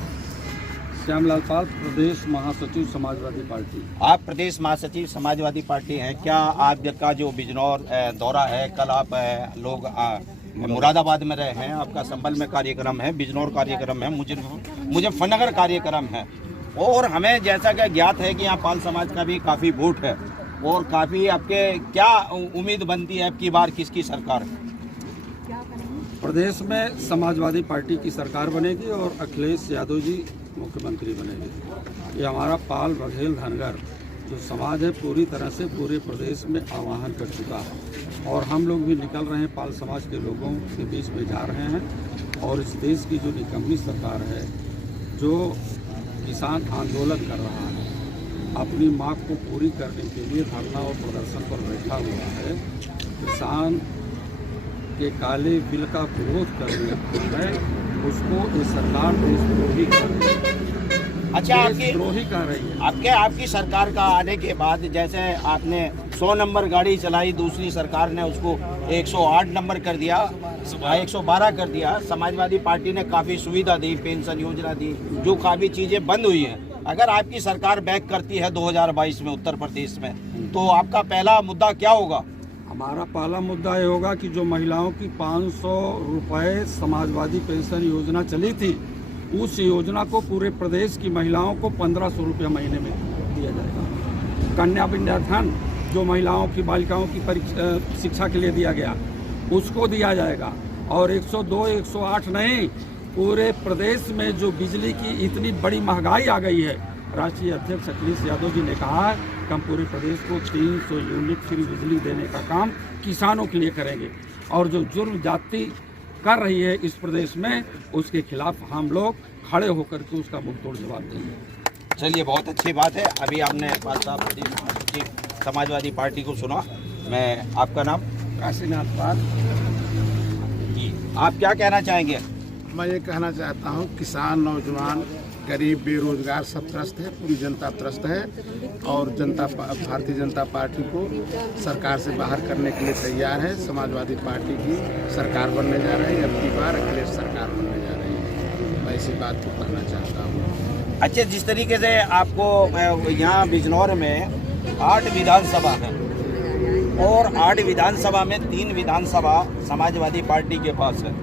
श्यामलाल पाल, प्रदेश महासचिव समाजवादी पार्टी। आप प्रदेश महासचिव समाजवादी पार्टी हैं। क्या आपका जो बिजनौर दौरा है, कल आप लोग मुरादाबाद में रहे हैं, आपका संभल में कार्यक्रम है, बिजनौर कार्यक्रम है, मुजफ्फरनगर कार्यक्रम है। और हमें जैसा कि ज्ञात है कि यहाँ पाल समाज का भी काफ़ी वोट है और काफ़ी आपके क्या उम्मीद बनती है अब की बार किसकी सरकार? प्रदेश में समाजवादी पार्टी की सरकार बनेगी और अखिलेश यादव जी मुख्यमंत्री बनेंगे। ये हमारा पाल बघेल धनगर जो समाज है पूरी तरह से पूरे प्रदेश में आह्वान कर चुका है और हम लोग भी निकल रहे हैं, पाल समाज के लोगों के बीच में जा रहे हैं। और इस देश की जो निकम्मी सरकार है जो किसान आंदोलन कर रहा है, अपनी मांग को पूरी करने के लिए धरना और प्रदर्शन पर बैठा हुआ है, किसान के काले बिल का विरोध कर रहा है, उसको इस सरकार देशद्रोही कर रही है। अच्छा, देशद्रोही कर रही है। आपकी सरकार का आने के बाद जैसे आपने 100 नंबर गाड़ी चलाई, दूसरी सरकार ने उसको 108 नंबर कर दिया, 112 कर दिया। समाजवादी पार्टी ने काफ़ी सुविधा दी, पेंशन योजना दी, जो काफ़ी चीज़ें बंद हुई हैं। अगर आपकी सरकार बैक करती है 2022 में उत्तर प्रदेश में, तो आपका पहला मुद्दा क्या होगा? हमारा पहला मुद्दा ये होगा कि जो महिलाओं की 500 रुपये समाजवादी पेंशन योजना चली थी, उस योजना को पूरे प्रदेश की महिलाओं को 1500 रुपये महीने में दिया जाएगा। कन्या विद्याधन जो महिलाओं की बालिकाओं की शिक्षा के लिए दिया गया, उसको दिया जाएगा। और 102 108 नहीं, पूरे प्रदेश में जो बिजली की इतनी बड़ी महंगाई आ गई है, राष्ट्रीय अध्यक्ष अखिलेश यादव जी ने कहा है कि हम पूरे प्रदेश को 300 यूनिट फ्री बिजली देने का काम किसानों के लिए करेंगे। और जो जुर्म जाति कर रही है इस प्रदेश में, उसके खिलाफ हम लोग खड़े होकर के उसका मुंहतोड़ जवाब देंगे। चलिए, बहुत अच्छी बात है। अभी आपने पाल साहब जी समाजवादी पार्टी को सुना। मैं, आपका नाम? काशीनाथ पाल जी, आप क्या कहना चाहेंगे? मैं ये कहना चाहता हूँ, किसान, नौजवान, गरीब, बेरोजगार सब त्रस्त है, पूरी जनता त्रस्त है और भारतीय जनता पार्टी को सरकार से बाहर करने के लिए तैयार है। समाजवादी पार्टी की सरकार बनने जा रही है, अब की बार अखिलेश सरकार बनने जा रही है। मैं इसी बात को कहना चाहता हूँ। अच्छा, जिस तरीके से आपको यहाँ बिजनौर में 8 विधानसभा है और 8 विधानसभा में 3 विधानसभा समाजवादी पार्टी के पास है,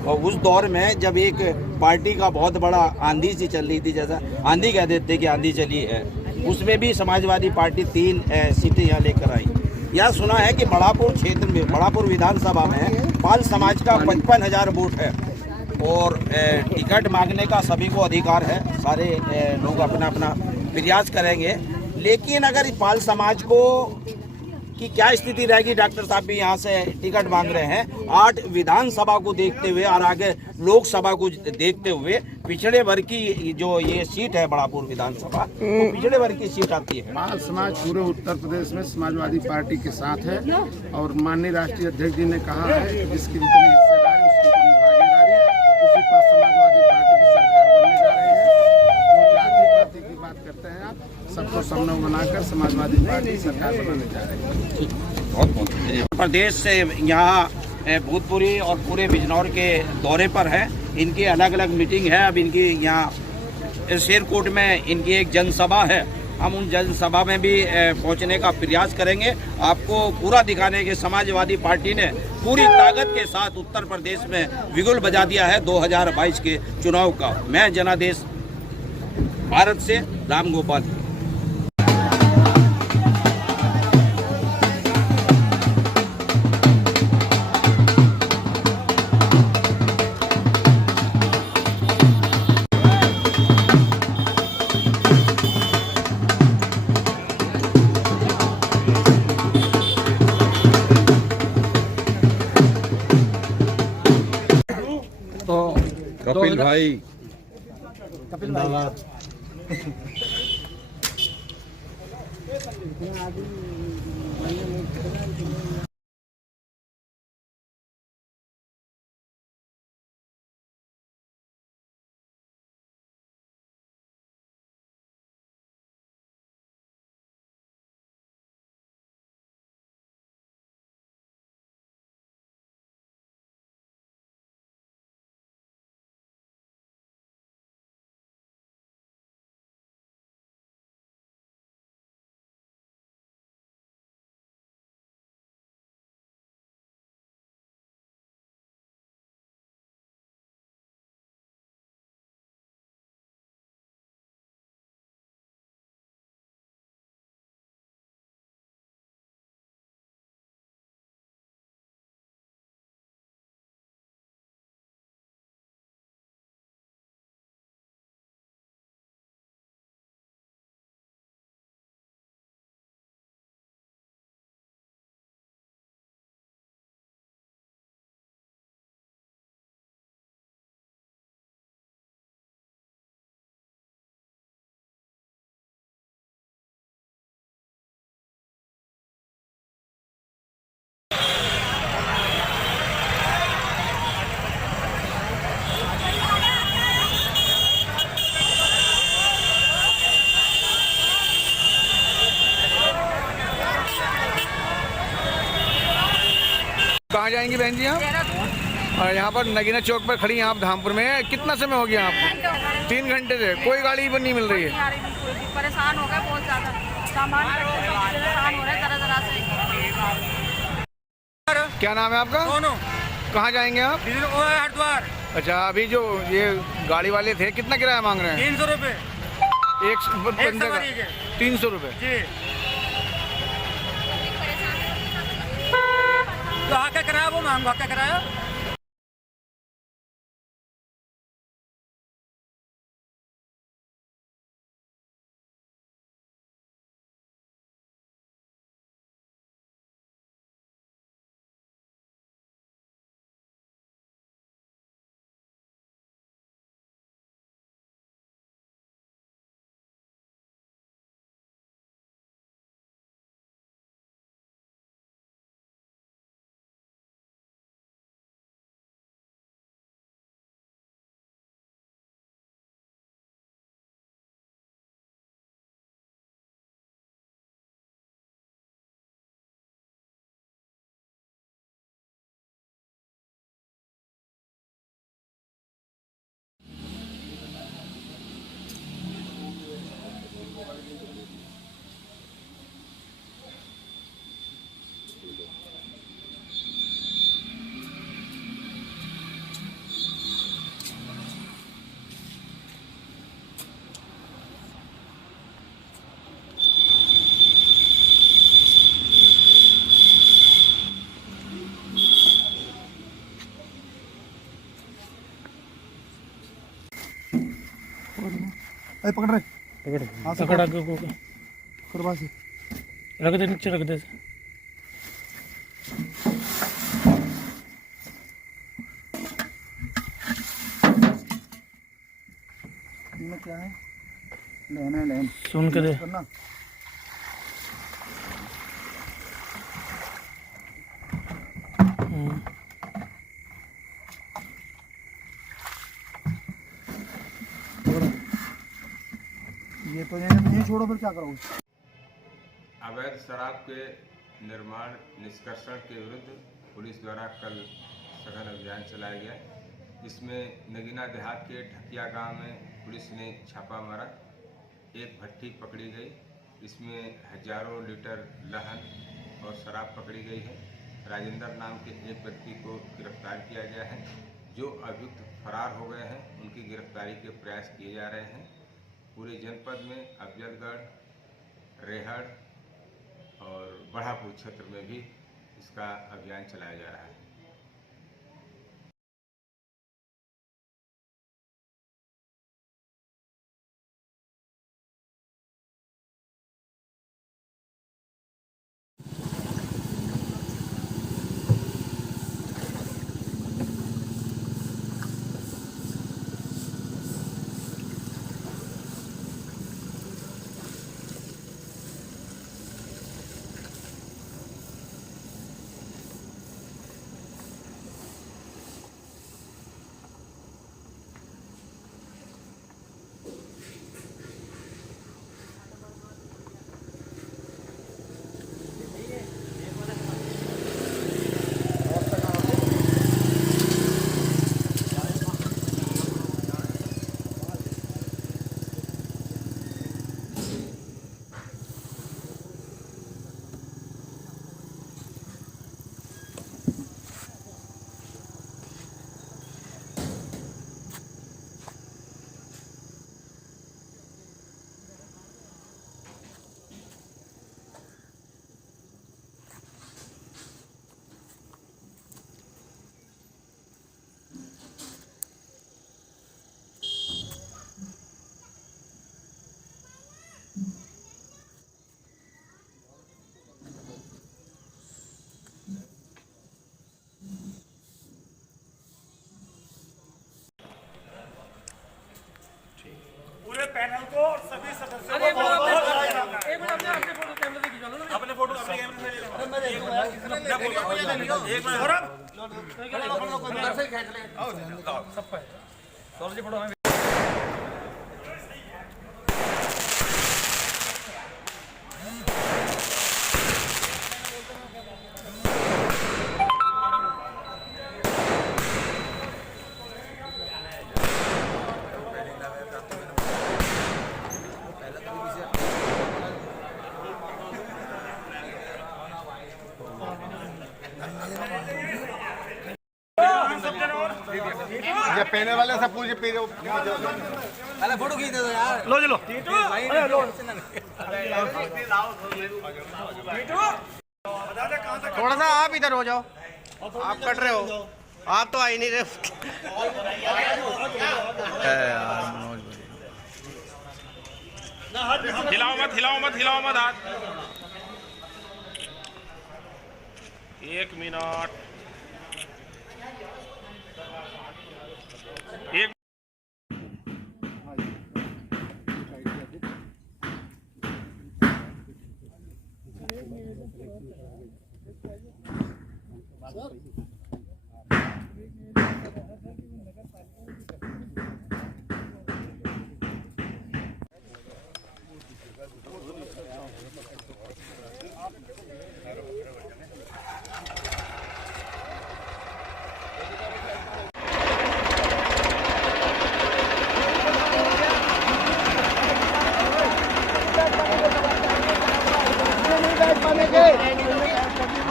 और उस दौर में जब एक पार्टी का बहुत बड़ा आंधी सी चल रही थी, जैसा आंधी कह देते कि आंधी चली है, उसमें भी समाजवादी पार्टी 3 सीटें यहाँ लेकर आई। यह सुना है कि बड़ापुर क्षेत्र में, बड़ापुर विधानसभा में पाल समाज का 55,000 वोट है और टिकट मांगने का सभी को अधिकार है। सारे लोग अपना अपना प्रयास करेंगे। लेकिन अगर पाल समाज को कि क्या स्थिति रहेगी, डॉक्टर साहब भी यहाँ से टिकट मांग रहे हैं, 8 विधानसभा को देखते हुए और आगे लोकसभा को देखते हुए, पिछड़े वर्ग की जो ये सीट है बड़ापुर विधानसभा, तो पिछड़े वर्ग की सीट आती है। पाल समाज पूरे उत्तर प्रदेश में समाजवादी पार्टी के साथ है और माननीय राष्ट्रीय अध्यक्ष जी ने कहा है कि जिसकी जितनी हिस्सेदारी उसकी जितनी भागीदारी, उसी पर समाजवादी पार्टी की सरकार बनने जा रही है। जो जाति पाति की बात करते हैं आप, सबको समन्वय बनाकर समाजवादी पार्टी सरकार बनाने जा रही है। प्रदेश से यहाँ भूतपुरी और पूरे बिजनौर के दौरे पर है। इनकी अलग अलग मीटिंग है। अब इनकी यहाँ शेरकोट में इनकी एक जनसभा है। हम उन जनसभा में भी पहुँचने का प्रयास करेंगे, आपको पूरा दिखाने के समाजवादी पार्टी ने पूरी ताकत के साथ उत्तर प्रदेश में बिगुल बजा दिया है 2022 के चुनाव का। मैं जनादेश भारत से राम गोपाल। कपिल भाई, कपिल भाई। कहाँ जाएंगी बहन जी आप? और यहाँ पर नगीना चौक पर खड़ी हैं आप धामपुर में, कितना समय हो गया आपको? 3 घंटे से कोई गाड़ी नहीं मिल रही है। परेशान हो गए बहुत ज़्यादा, सामान परेशान हो रहा है जरा से। क्या नाम है आपका? सोनू। कहाँ जाएंगे आप? हरिद्वार। अच्छा, अभी जो ये गाड़ी वाले थे कितना किराया मांग रहे हैं? 300 रुपये एक बंदे का 300 रुपये। तो आके कराया वो महंगा क्या कराया? पकड़ रहे पकड़ा करवा से रख दे, नीचे रख दे। इनमें क्या है? लेना है लेन सुन के दे। करना ये तो नहीं छोड़ो, फिर क्या करोगे? अवैध शराब के निर्माण निष्कर्षण के विरुद्ध पुलिस द्वारा कल सघन अभियान चलाया गया। इसमें नगीना देहात के ढकिया गांव में पुलिस ने छापा मारा। एक भट्ठी पकड़ी गई, इसमें हजारों लीटर लहन और शराब पकड़ी गई है। राजेंद्र नाम के एक व्यक्ति को गिरफ्तार किया गया है। जो अभियुक्त फरार हो गए हैं उनकी गिरफ्तारी के प्रयास किए जा रहे हैं। पूरे जनपद में अफजलगढ़, रेहड़ और बढ़ापुर क्षेत्र में भी इसका अभियान चलाया जा रहा है। पूरे पैनल को और सभी सदस्यों को अपने फोटो अपने कैमरे से ले पैनल वाले सब पूछे पहले फोटो खींच दे दो यार। लो चलो थोड़ा सा आप इधर हो जाओ, आप कट रहे हो, आप तो आ ही नहीं रहे। हिलाओ मत हिलाओ मत हिलाओ मत हाथ। 1 मिनट एक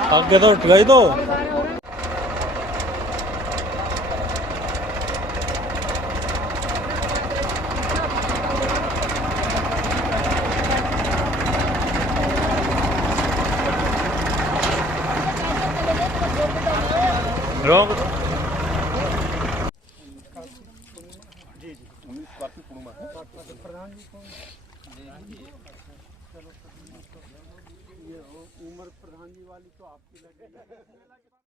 आगे तो गई दो। रोक जी प्रधान जी कौन? ये उम्र प्रधान जी वाली तो आपकी लगी।